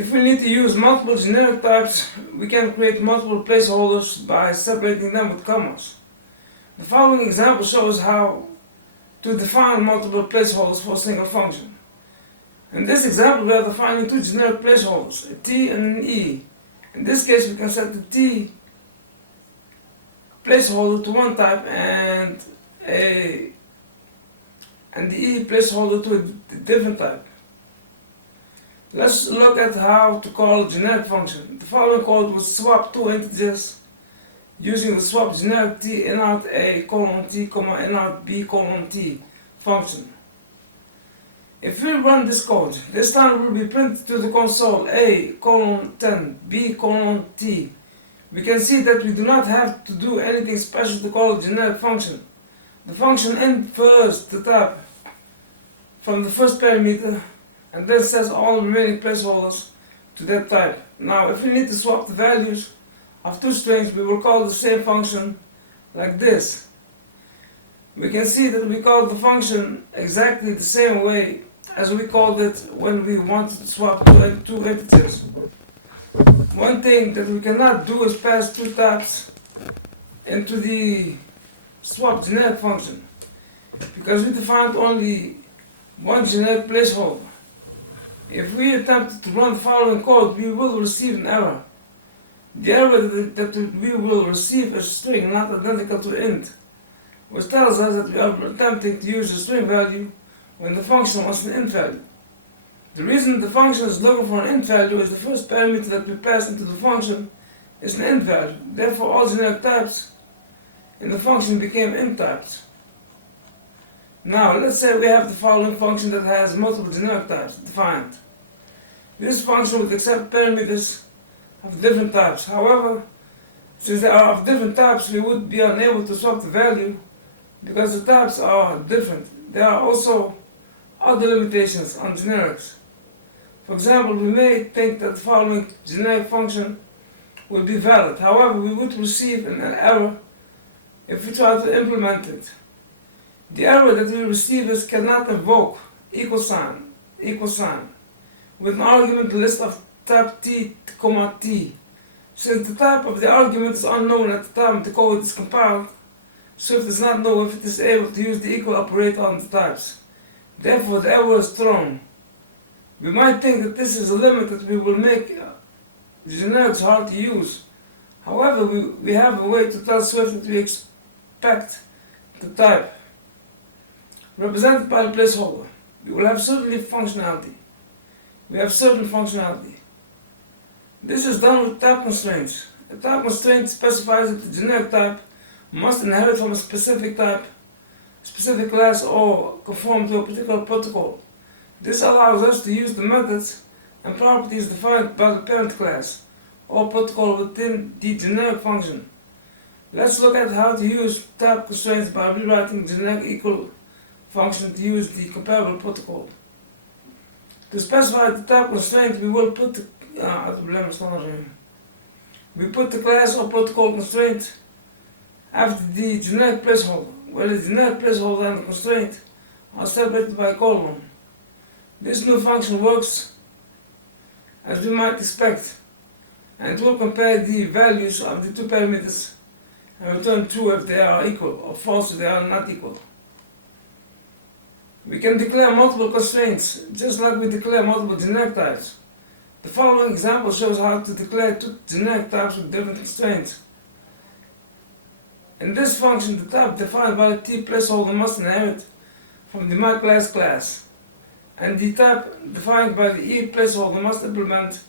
If we need to use multiple generic types, we can create multiple placeholders by separating them with commas. The following example shows how to define multiple placeholders for a single function. In this example, we are defining two generic placeholders, a t and an e. In this case, we can set the t placeholder to one type and the e placeholder to a different type. Let's look at how to call a generic function. The following code will swap two integers using the swap generic t init a colon t comma init b colon t function. If we run this code, this line will be printed to the console a colon 10 b colon t. We can see that we do not have to do anything special to call a generic function. The function infers the type from the first parameter and then sets all the remaining placeholders to that type. Now, if we need to swap the values of two strings, we will call the same function like this. We can see that we call the function exactly the same way as we called it when we wanted to swap two integers. One thing that we cannot do is pass two types into the swap generic function, because we defined only one generic placeholder. If we attempt to run the following code, we will receive an error. The error that we will receive is a string not identical to int, which tells us that we are attempting to use a string value when the function wants an int value. The reason the function is looking for an int value is the first parameter that we pass into the function is an int value. Therefore, all generic types in the function became int types. Now, let's say we have the following function that has multiple generic types defined. This function would accept parameters of different types. However, since they are of different types, we would be unable to swap the value because the types are different. There are also other limitations on generics. For example, we may think that the following generic function will be valid. However, we would receive an error if we try to implement it. The error that we receive is cannot invoke equal sign with an argument list of type t, comma t. Since the type of the argument is unknown at the time the code is compiled, Swift does not know if it is able to use the equal operator on the types. Therefore, the error is thrown. We might think that this is a limit that we will make generics hard to use. However, we have a way to tell Swift that we expect the type represented by the placeholder. We will have certain functionality. This is done with type constraints. A type constraint specifies that the generic type must inherit from a specific type, specific class, or conform to a particular protocol. This allows us to use the methods and properties defined by the parent class or protocol within the generic function. Let's look at how to use type constraints by rewriting the generic equal function to use the comparable protocol. To specify the type constraint, we will put the class or protocol constraint after the generic placeholder, where the generic placeholder and the constraint are separated by a colon. This new function works as we might expect, and it will compare the values of the two parameters and return true if they are equal or false if they are not equal. We can declare multiple constraints, just like we declare multiple generic types. The following example shows how to declare two generic types with different constraints. In this function, the type defined by the t placeholder must inherit from the myClass class, and the type defined by the e placeholder must implement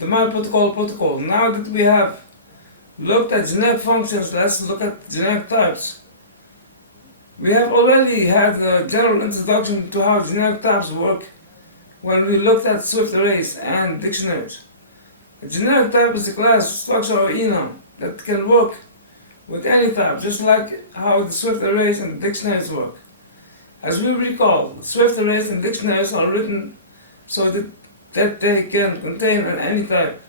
the myProtocol protocol. Now that we have looked at generic functions, let's look at generic types. We have already had a general introduction to how generic types work when we looked at Swift arrays and dictionaries. A generic type is a class, structure, or enum that can work with any type, just like how the Swift arrays and dictionaries work. As we recall, Swift arrays and dictionaries are written so that they can contain any type.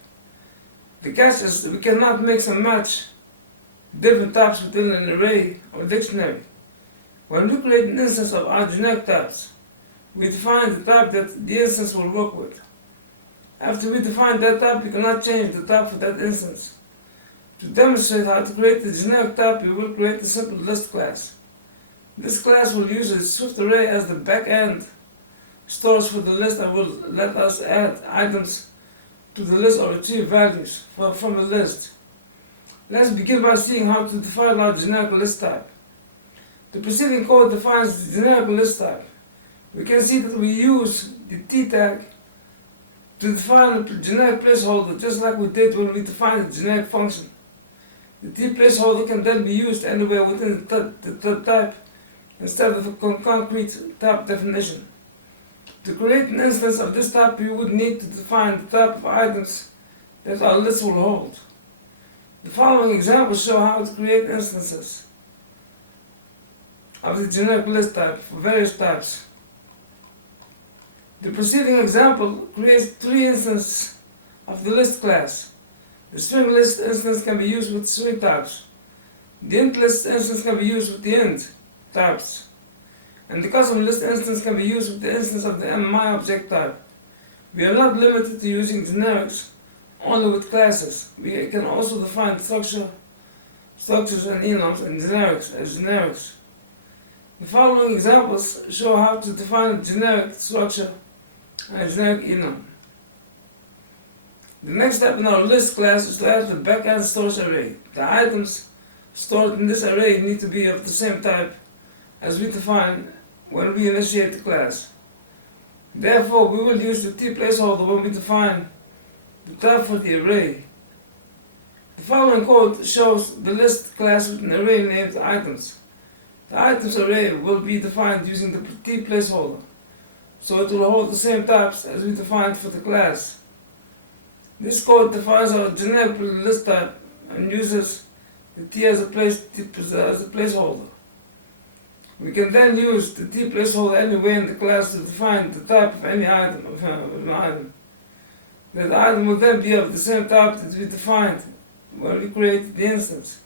The catch is we cannot mix and match different types within an array or dictionary. When we create an instance of our generic types, we define the type that the instance will work with. After we define that type, we cannot change the type for that instance. To demonstrate how to create the generic type, we will create a simple list class. This class will use a Swift array as the backend storage for the list and will let us add items to the list or retrieve values from the list. Let's begin by seeing how to define our generic list type. The preceding code defines the generic list type. We can see that we use the t tag to define a generic placeholder, just like we did when we defined the generic function. The t placeholder can then be used anywhere within the type instead of a concrete type definition. To create an instance of this type, we would need to define the type of items that our list will hold. The following examples show how to create instances of the generic list type for various types. The preceding example creates 3 instances of the list class. The string list instance can be used with string types. The int list instance can be used with the int types. And the custom list instance can be used with the instance of the myObject type. We are not limited to using generics only with classes. We can also define structures and enums and generics as generics. The following examples show how to define a generic structure and a generic enum. The next step in our list class is to add the backend storage array. The items stored in this array need to be of the same type as we define when we initiate the class. Therefore, we will use the t placeholder when we define the type for the array. The following code shows the list class with an array named items. The items array will be defined using the t placeholder, so it will hold the same types as we defined for the class. This code defines our generic list type and uses the t as a placeholder. We can then use the t placeholder anywhere in the class to define the type of any item. That item will then be of the same type that we defined when we created the instance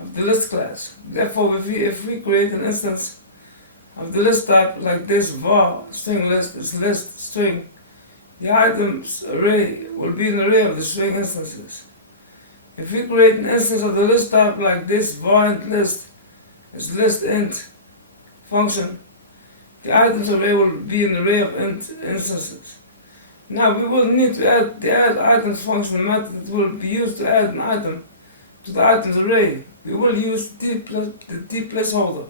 of the list class. Therefore, if we create an instance of the list type like this var string list is list string, the items array will be an array of the string instances. If we create an instance of the list type like this var int list is list int function, the items array will be an array of int instances. Now we will need to add the add items function method that will be used to add an item to the items array. We will use the t placeholder.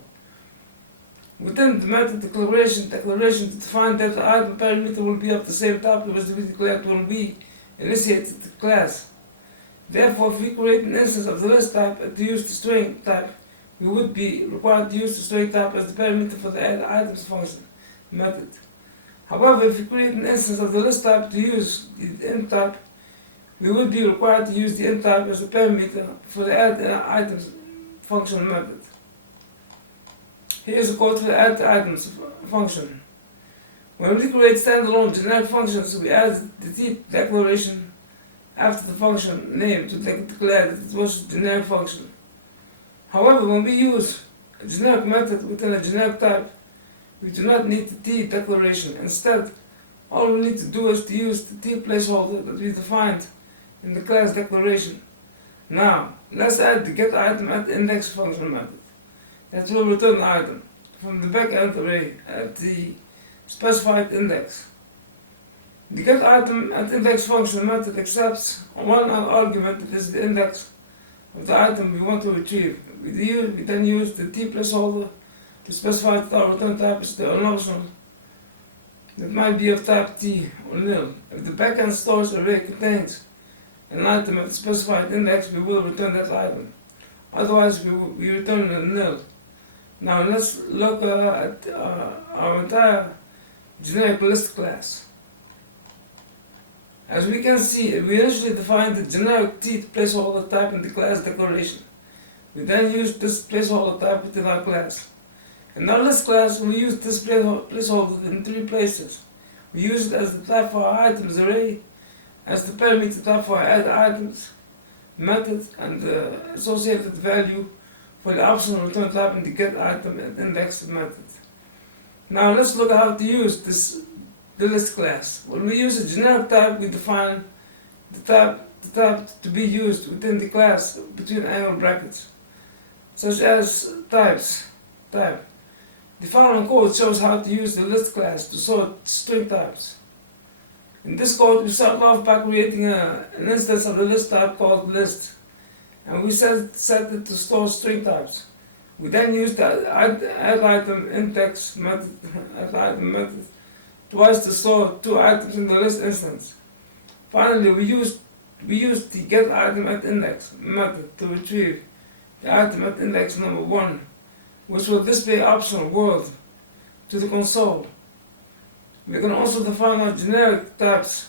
Within the method declaration to define that the item parameter will be of the same type as we declared when we initiated the class. Therefore, if we create an instance of the list type and to use the string type, we would be required to use the string type as the parameter for the add items function method. However, if we create an instance of the list type to use the int type, we would be required to use the int type as the parameter for the add items function method. Here is a code for the add items function. When we create standalone generic functions, we add the t declaration after the function name to declare that it was a generic function. However, when we use a generic method within a generic type, we do not need the t declaration. Instead, all we need to do is to use the t placeholder that we defined in the class declaration. Now, let's add the getItemAtIndex function method that will return the item from the backend array at the specified index. The getItemAtIndex function method accepts one argument that is the index of the item we want to retrieve. We then use the t placeholder to specify that our return type is the unoptional that might be of type t or nil. If the backend storage array contains an item at the specified index, we will return that item. Otherwise, we return a nil. Now let's look at our entire generic list class. As we can see, we initially defined the generic t placeholder type in the class declaration. We then used this placeholder type within our class. In our list class, we use this placeholder in 3 places. We use it as the type for our items array, as the parameter type for our add items method, and the associated value for the optional return type in the getItemAtIndex method. Now let's look at how to use this the list class. When we use a generic type, we define the type to be used within the class between angle brackets, such as type. The following code shows how to use the list class to sort string types. In this code, we start off by creating an instance of the list type called list, and we set it to store string types. We then use the addItem index method twice to store 2 items in the list instance. Finally, we use the getItemAtIndex method to retrieve the item at index number 1, which will display optional word to the console. We can also define our generic types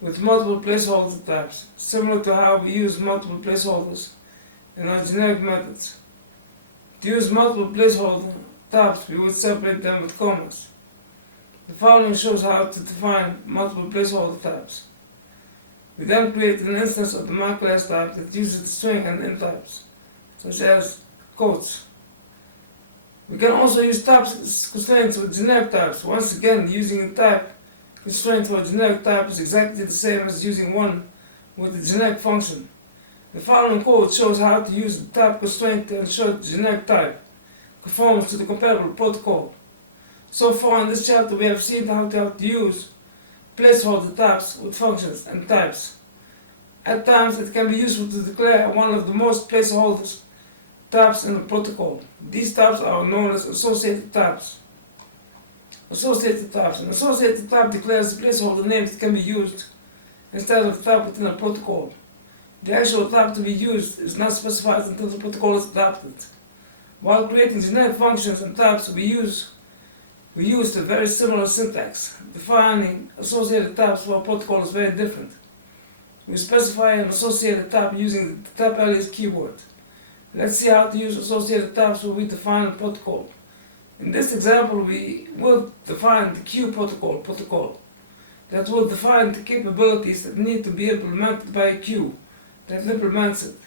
with multiple placeholder types, similar to how we use multiple placeholders in our generic methods. To use multiple placeholder types, we would separate them with commas. The following shows how to define multiple placeholder types. We then create an instance of the myClass type that uses the string and int types, such as quotes. We can also use type constraints with generic types. Once again, using a type constraint for a generic type is exactly the same as using one with a generic function. The following code shows how to use the type constraint to ensure the generic type conforms to the compatible protocol. So far in this chapter, we have seen how to use placeholder types with functions and types. At times, it can be useful to declare one of the most placeholders types in the protocol. These types are known as associated types. An associated type declares the placeholder name that can be used instead of the type within a protocol. The actual type to be used is not specified until the protocol is adopted. While creating generic functions and types, we used a very similar syntax. Defining associated types for a protocol is very different. We specify an associated type using the type alias keyword. Let's see how to use associated types when we define a protocol. In this example, we will define the queue protocol that will define the capabilities that need to be implemented by a queue that implements it.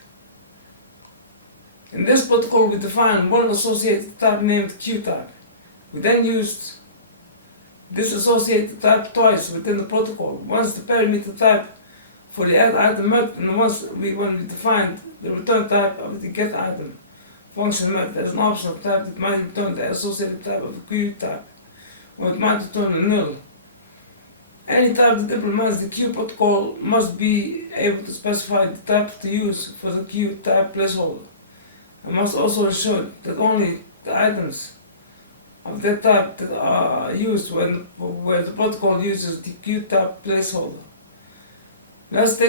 In this protocol, we define one associated type named queueType. We then used this associated type twice within the protocol. Once the parameter type for the addItem method, and when we defined the return type of the getItem function method as an optional type that might return the associated type of the queue type, or it might return a null. Any type that implements the queue protocol must be able to specify the type to use for the queue type placeholder, and must also ensure that only the items of that type that are used where the protocol uses the queue type placeholder. Let's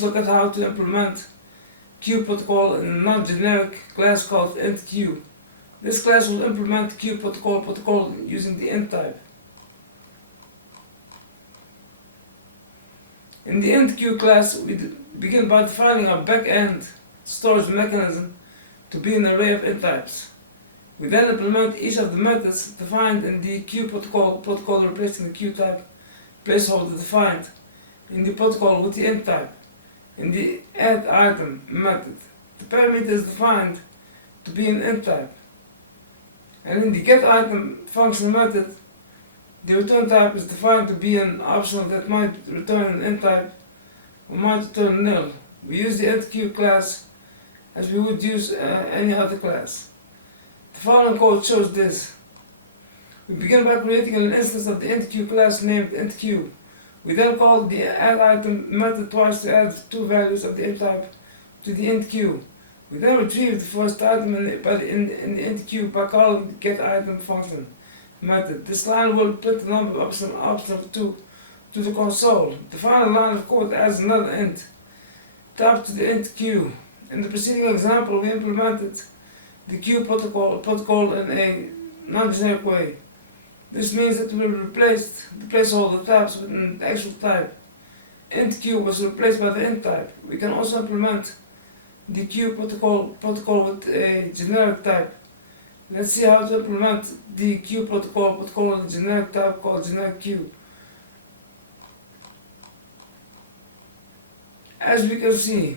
look at how to implement queue protocol in a non-generic class called intQ. This class will implement the queue protocol using the int type. In the intQ class, we begin by defining our back-end storage mechanism to be an array of int types. We then implement each of the methods defined in the queue protocol replacing the queue type placeholder defined in the protocol with the int type. In the addItem method, the parameter is defined to be an int type. And in the getItem function method, the return type is defined to be an optional that might return an int type or might return null. We use the intQ class as we would use any other class. The following code shows this. We begin by creating an instance of the intQ class named intQ. We then call the addItem method twice to add 2 values of the int type to the intQ. We then retrieve the first item in the intQ by calling the getItem function method. This line will print the number option 2 to the console. The final line of code adds another int type to the intQ. In the preceding example, we implemented the queue protocol in a non-generic way. This means that we replaced the placeholder types with an actual type. intQ was replaced by the int type. We can also implement the queue protocol with a generic type. Let's see how to implement the queue protocol with a generic type called generic queue. As we can see,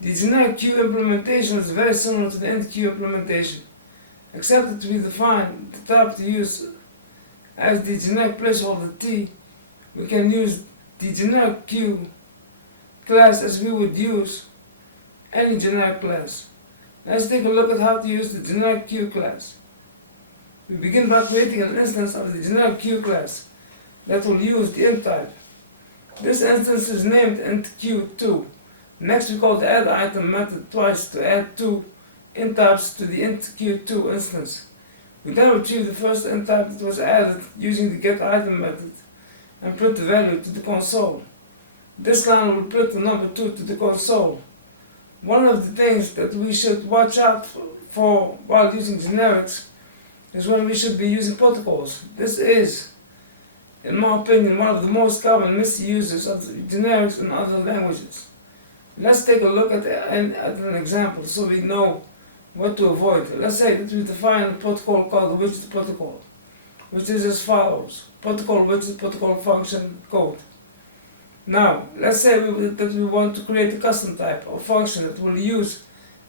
the generic queue implementation is very similar to the intQ implementation, except that we define the type to use as the generic placeholder T, we can use the generic Q class as we would use any generic class. Let's take a look at how to use the generic Q class. We begin by creating an instance of the generic Q class that will use the int type. This instance is named int Q2. Next we call the add item method twice to add two int types to the int Q2 instance. We then retrieve the first int type that was added using the get item method and print the value to the console. This line will print the number 2 to the console. One of the things that we should watch out for while using generics is when we should be using protocols. This is, in my opinion, one of the most common misuses of generics in other languages. Let's take a look at an example so we know what to avoid. Let's say that we define a protocol called the widget protocol, which is as follows: protocol widget protocol function code. Now, let's say that we want to create a custom type or function that will use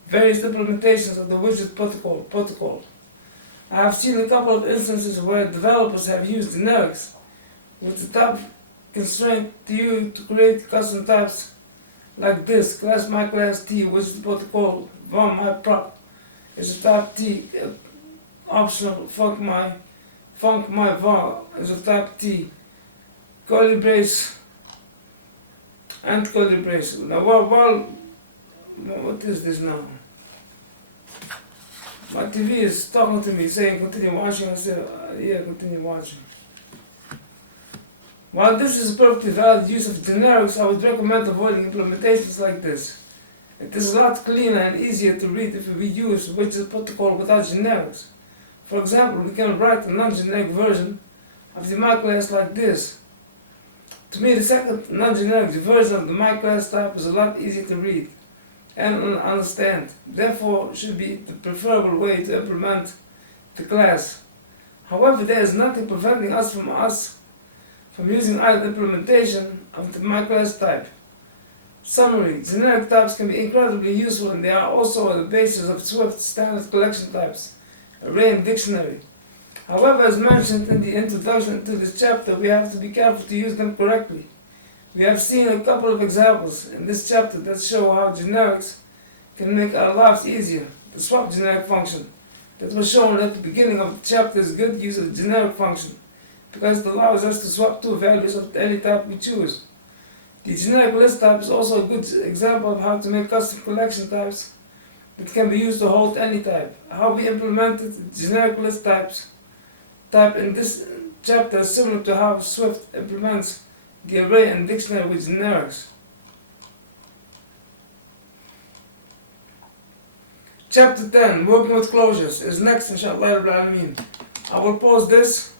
various implementations of the widget protocol. I have seen a couple of instances where developers have used generics with the type constraint to create custom types like this: class my class T, widget protocol var my prop is a type T, optional func my var is a type T, curly brace and curly brace. Now, what is this now? My TV is talking to me saying continue watching. I said, yeah, continue watching. While this is a perfectly valid use of generics, I would recommend avoiding implementations like this. It is a lot cleaner and easier to read if we use widget protocol without generics. For example, we can write a non-generic version of the my class like this. To me, the second non-generic version of the my class type is a lot easier to read and understand. Therefore, should be the preferable way to implement the class. However, there is nothing preventing us from using either implementation of the my class type. Summary: generic types can be incredibly useful, and they are also the basis of Swift standard collection types, array and dictionary. However, as mentioned in the introduction to this chapter, we have to be careful to use them correctly. We have seen a couple of examples in this chapter that show how generics can make our lives easier. The swap generic function that was shown at the beginning of the chapter is good use of the generic function because it allows us to swap two values of any type we choose. The generic list type is also a good example of how to make custom collection types that can be used to hold any type. How we implemented generic list type in this chapter is similar to how Swift implements the array and dictionary with generics. Chapter 10, working with closures, is next, inshallah. I will pause this.